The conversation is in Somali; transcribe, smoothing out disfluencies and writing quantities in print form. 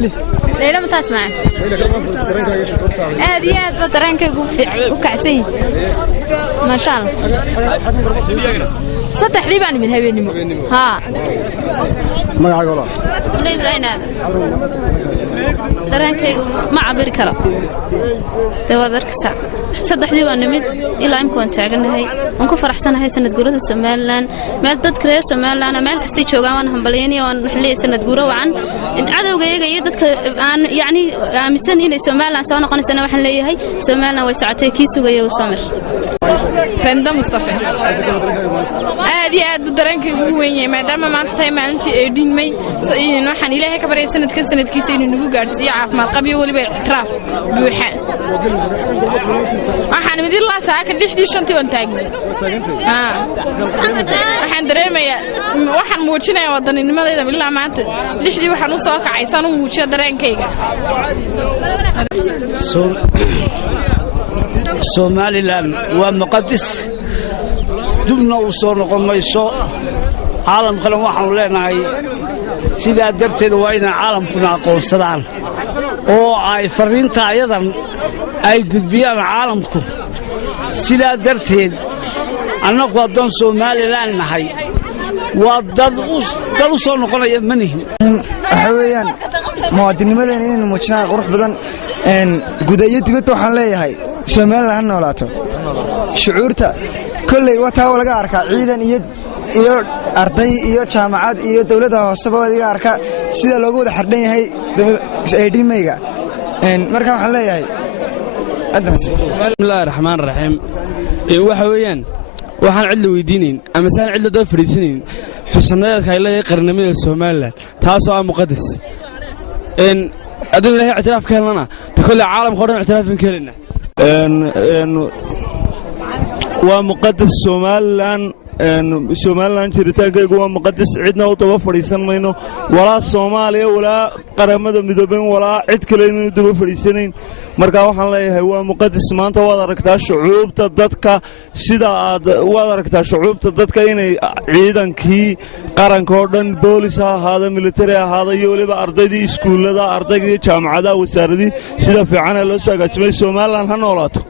علي ليلى ما تسمع هذه بدرانك وكعسين ما شاء الله صدح لي بان من هبينمو ها magacaaga walaal ولي بريناد درانك ما عبر كرا توادرك ساعة صدح لي بان من إلا إمكان تاجناهي ونكون فرحسنا هاي سنة جورة السمالان مال تذكر سمالان مال كستي شوقا ونحبليني ونحلي سنة جورة وعن عدو جاي تذكر عن يعني مسنين سمالان سواء قن سنة وحلي هاي سمالان وساعتين كيسو جاي وسامر فندا مصطفى هذه درانك وين ما دام ما أنت ما دين مي إنه حني لها كبر سنة كسنة كيسين إنه جارسي عارف ما القبي ولا بيعتراف بوحة أحنا مدير الله ساعة كل حدي شنتي وانتاج أحنا دريمة واحد موتشنا يا وطني إنما إذا بالله ما أنت لحدي واحد نصاك عيسان وموتشة درانك Somaliland waa muqaddis dubna u soo noqonayso caalamkana waxaan leenahay sidaa darteed waa in caalamkuna aqoonsadaan oo ay fariinta ayadan ay gudbiyaan caalamku sidaa darteed annagu haddaan Somaliland nahay waa dad u soo noqonaya manihin waxa weeyaan muwaadinimadeena inaynu muujinaan qurux badan gudayo dibadda waxaan leeyahay Somaliland ha noolaato shucuurta kulley wataa laga arkaa ciidan iyo arday iyo jaamacad iyo dawladda hooseba wadiga arka sida loogu wada xardhan yahay eedhimayga marka waxaan leeyahay bismillaahi raxmaani raxiim waxa weeyaan waxaan cid la weydiinayn ama saan cid la daba fadhiisanayn xusameedka ay leedahay qarnimada Somaliland taasoo ah muqaddas adduun ilaahay ictiraaf ka helnana ta kulli caalamka oo dhan ictiraafin ka helna waa muqaddas Somaliland jiritaankaygu waa muqaddas cidna u daba fadhiisan mayno walaa Soomaaliya walaa qaramada midoobay walaa cid kale inuu daba fadhiisanayn marka waxaan leeyahay waa muqaddas maanta waad aragtaa shucuubta dadka sida waad aragtaa shucuubta dadka inay ciidankii qaranka oo dhan boolis ha ahaada military ha ahaada iyo waliba ardaydii iskuulada ardaydii jaamacadaha wasaaradii sida fiican ee loo soo agaajimay Somaliland ha noolaato